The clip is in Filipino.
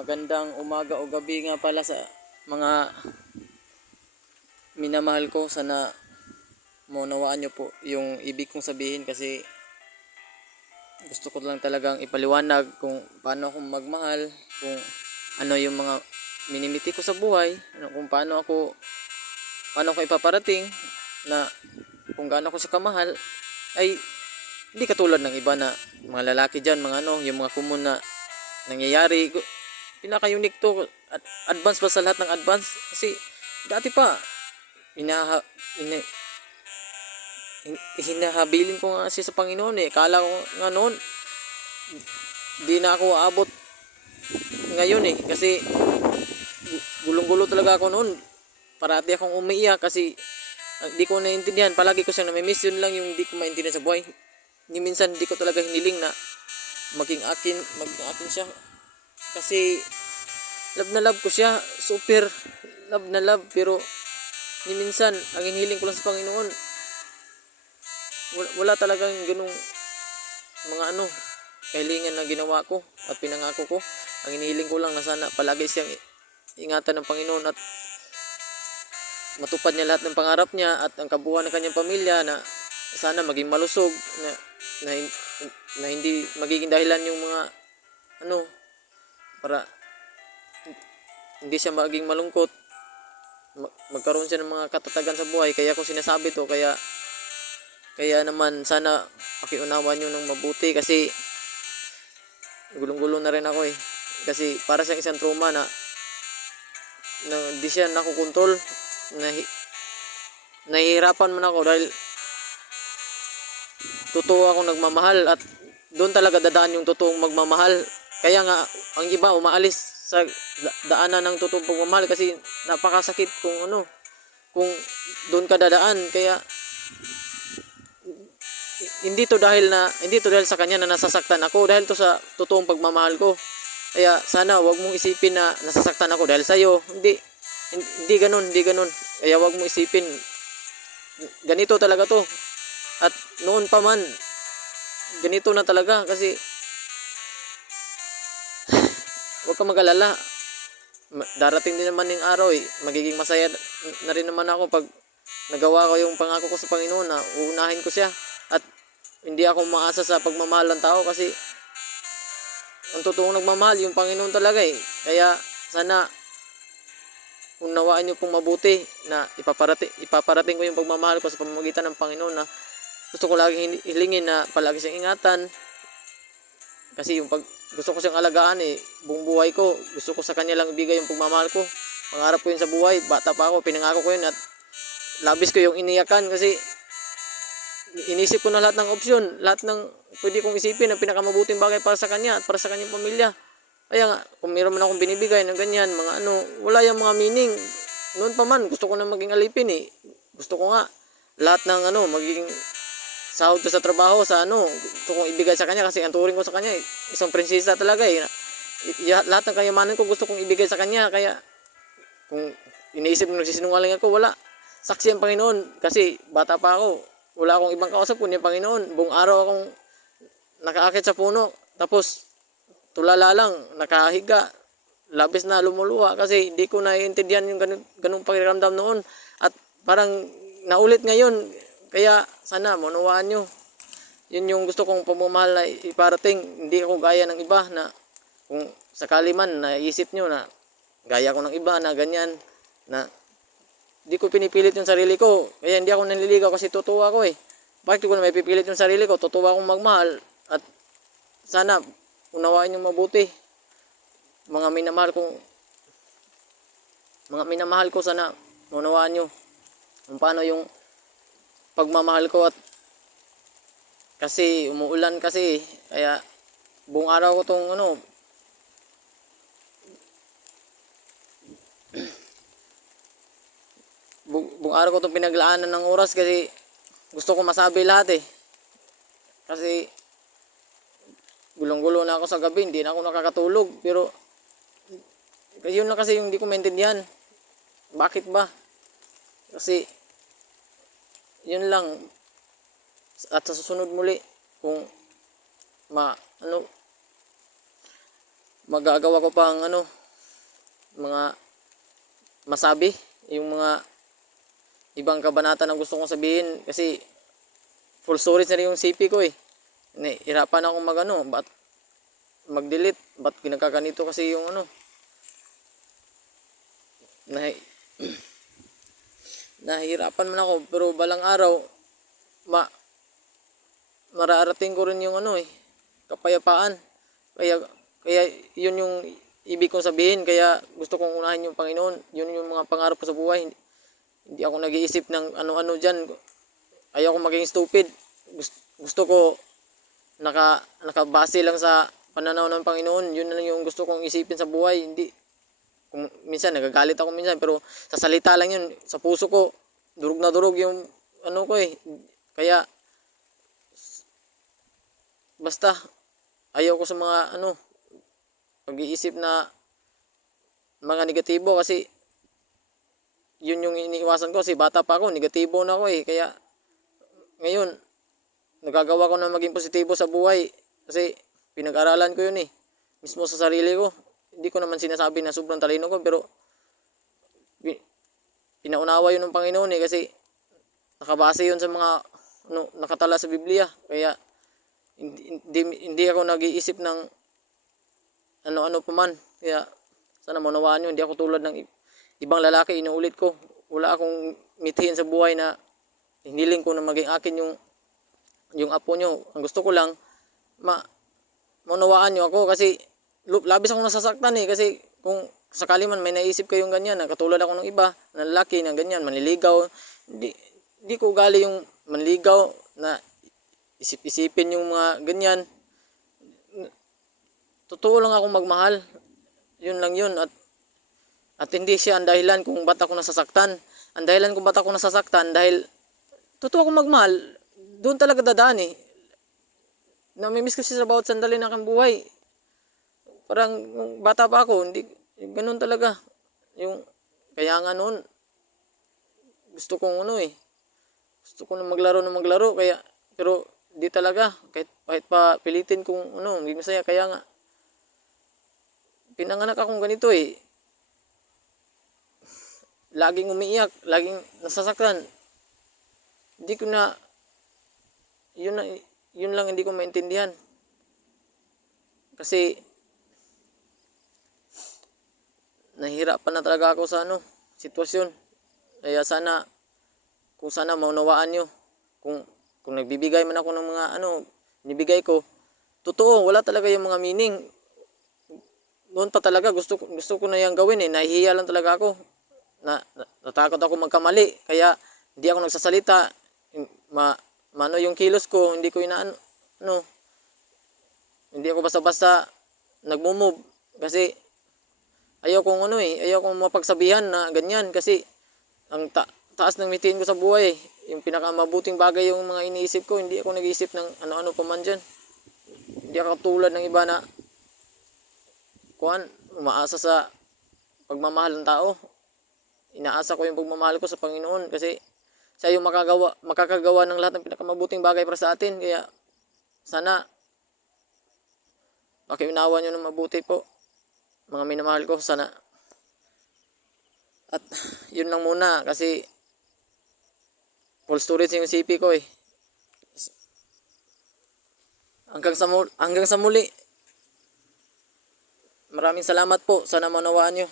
Magandang umaga o gabi nga pala sa mga minamahal ko. Sana maunawaan nyo po yung ibig kong sabihin, kasi gusto ko lang talagang ipaliwanag kung paano ako magmahal, kung ano yung mga minimiti ko sa buhay, kung paano ako ipaparating na kung gaano ako sa kamahal. Ay hindi katulad ng iba na mga lalaki dyan, mga yung mga common na nangyayari. Pinaka-unique to at advance pa sa lahat ng advance, kasi dati pa hinahabilin ko nga siya sa Panginoon eh. Kala ko nga noon di na ako aabot ngayon eh, kasi gulong-gulo talaga ako noon. Parati akong umiiyak kasi di ko naiintindihan. Palagi ko siyang namimiss. Yun lang yung di ko maintindihan sa buhay. Ni minsan di ko talaga hiniling na maging akin siya, kasi love na love ko siya, super love na love. Pero ni minsan ang hiniling ko lang sa Panginoon, wala talagang ganung mga kahilingan na ginawa ko at pinangako ko. Ang hinihiling ko lang na sana palagi siyang ingatan ng Panginoon at matupad niya lahat ng pangarap niya at ang kabuuan ng kanyang pamilya, na sana maging malusog, na hindi magiging dahilan yung mga para hindi siya maging malungkot, magkaroon siya ng mga katatagan sa buhay. Kaya ko sinasabi to, kaya naman sana pakiunawa nyo ng mabuti, kasi gulong-gulo na rin ako eh. Kasi para sa isang trauma na di siya nakokontrol, nahihirapan man ako dahil totoo akong nagmamahal, at doon talaga dadaan yung totoong magmamahal. Kaya nga ang iba umaalis sa daanan ng totoong pagmamahal, kasi napakasakit kung doon ka dadaan. Kaya hindi to dahil sa kanya na nasasaktan ako, dahil to sa totoong pagmamahal ko. Kaya sana wag mong isipin na nasasaktan ako dahil sa iyo. Hindi ganoon. Kaya wag mong isipin, ganito talaga to. At noon pa man, ganito na talaga. Kasi wag kang mag-alala, darating din naman yung araw eh. Magiging masaya na rin naman ako pag nagawa ko yung pangako ko sa Panginoon, na uunahin ko siya. At hindi ako maasa sa pagmamahal ng tao, kasi ang totoong nagmamahal yung Panginoon talaga eh. Kaya sana unawaan nyo pong mabuti na ipaparating ko yung pagmamahal ko sa pamamagitan ng Panginoon, na gusto ko laging hilingin na palagi siyang ingatan. Kasi gusto ko siyang alagaan eh, buong buhay ko. Gusto ko sa kanya lang ibigay yung pagmamahal ko. Pangarap ko yun sa buhay. Bata pa ako, pinangako ko yun, at labis ko yung iniyakan, kasi inisip ko na lahat ng opsyon, lahat ng pwede kong isipin na pinakamabuting bagay para sa kanya at para sa kanyang pamilya. Kaya nga, kung mayroon man akong binibigay ng ganyan, mga wala yung mga meaning. Noon pa man, gusto ko na maging alipin eh. Gusto ko nga, lahat ng magiging sahod ko sa trabaho, gusto kong ibigay sa kanya, kasi ang turing ko sa kanya eh, isang prinsesa talaga eh. Lahat ng kayamanan ko gusto kong ibigay sa kanya. Kaya, kung iniisip mo nagsisinungaling ako, wala. Saksi ang Panginoon, kasi bata pa ako. Wala akong ibang kausap kundi ang Panginoon. Buong araw akong nakaakit sa puno, tapos tulala lang, nakahiga, labis na lumuluha, kasi hindi ko naiintindihan yung ganung pakiramdam noon. At parang naulit ngayon. Kaya sana maunawaan nyo. Yun yung gusto kong pagmamahal na iparating. Hindi ako gaya ng iba na kung sakali man naisip nyo na gaya ko ng iba na ganyan, na di ko pinipilit yung sarili ko. Kaya hindi ako nanliligaw, kasi totoo ako eh. Bakit ko na may pipilit yung sarili ko? Totoo akong magmahal. At sana unawain yung mabuti. Mga minamahal ko, sana unawaan nyo kung paano yung pagmamahal ko. At kasi umuulan kasi, kaya buong araw ko tong buong araw ko itong pinaglaanan ng oras, kasi gusto ko masabi lahat eh. Kasi gulong-gulo na ako sa gabi, hindi na ako nakakatulog. Pero yun lang kasi yung hindi ko maintindihan. Bakit ba? Kasi yun lang. At sa susunod muli, kung magagawa ko pang ano, mga masabi, yung mga ibang kabanata na gusto kong sabihin kasi full storage na rin yung CP ko eh. Nahirapan akong mag-delete, ba't ginagaganito kasi yung ano, nahihirapan man ako, pero balang araw mararating ko rin yung ano eh, kapayapaan. Kaya yun yung ibig kong sabihin, kaya gusto kong unahin yung Panginoon. Yun yung mga pangarap ko sa buhay. Hindi ako nag-iisip ng ano-ano dyan. Ayaw ko maging stupid. Gusto ko nakabase lang sa pananaw ng Panginoon. Yun lang yung gusto kong isipin sa buhay. Hindi, kung minsan nagagalit ako minsan, pero sa salita lang yun. Sa puso ko, durog na durog yung ano ko eh. Kaya basta ayaw ko sa mga ano, pag-iisip na mga negatibo, kasi yun yung iniiwasan ko kasi bata pa ako, negatibo na ako eh. Kaya ngayon nagagawa ko na maging positibo sa buhay kasi pinag-aralan ko yun eh, mismo sa sarili ko. Hindi ko naman sinasabi na sobrang talino ko, pero pinaunawa yun ng Panginoon eh, kasi nakabase yun sa mga ano, nakatala sa Biblia. Kaya hindi ako nag-iisip ng ano-ano pa man. Kaya sana maunawaan nyo, hindi ako tulad ng ibang lalaki. Inuulit ko, wala akong mithiin sa buhay na hiniling ko na maging akin yung apo nyo. Ang gusto ko lang maunawaan nyo ako, kasi labis akong nasasaktan eh. Kasi kung sakali man may naisip kayong ganyan, na katulad ako ng iba na lalaki na ganyan, manliligaw, hindi ko ugali yung manligaw na isip-isipin yung mga ganyan. Totoo lang akong magmahal. Yun lang yun. At hindi siya ang dahilan kung ba't ako nasasaktan. Ang dahilan kung ba't ako nasasaktan dahil totoo akong magmahal. Doon talaga dadaan eh. Namimiss kasi sa bawat sandali ng aking buhay. Parang bata pa ako, hindi ganun talaga. Kaya nga noon gusto kong ano eh. Gusto ko na maglaro kaya, pero di talaga, kahit pa pilitin kong ano, hindi masaya. Kaya nga pinanganak akong ganito eh. Laging umiiyak, laging nasasaktan. Hindi ko na yun lang hindi ko maintindihan. Kasi nahihirapan na talaga ako sa sitwasyon. Kaya kung sana maunawaan nyo, kung nagbibigay man ako ng mga nibigay ko, totoo, wala talaga yung mga meaning. Noon pa talaga gusto ko na yung gawin eh. Nahihiya lang talaga ako. Natakot ako magkamali. Kaya hindi ako nagsasalita. Yung kilos ko, hindi ko hindi ako basta-basta nagmumove. Kasi ayaw kong mapagsabihan na ganyan. Kasi ang taas ng mitiin ko sa buhay, yung pinakamabuting bagay yung mga iniisip ko. Hindi ako nag-iisip ng ano-ano pa man dyan. Hindi ako tulad ng iba na umaasa sa pagmamahal ng tao. Inaasa ko yung pagmamahal ko sa Panginoon, kasi siya yung makakagawa ng lahat ng pinakamabuting bagay para sa atin. Kaya sana pakiunawa nyo ng mabuti po, mga minamahal ko. Sana. At yun lang muna, kasi full storage yung CP ko eh. Hanggang sa muli. Maraming salamat po. Sana manawaan nyo.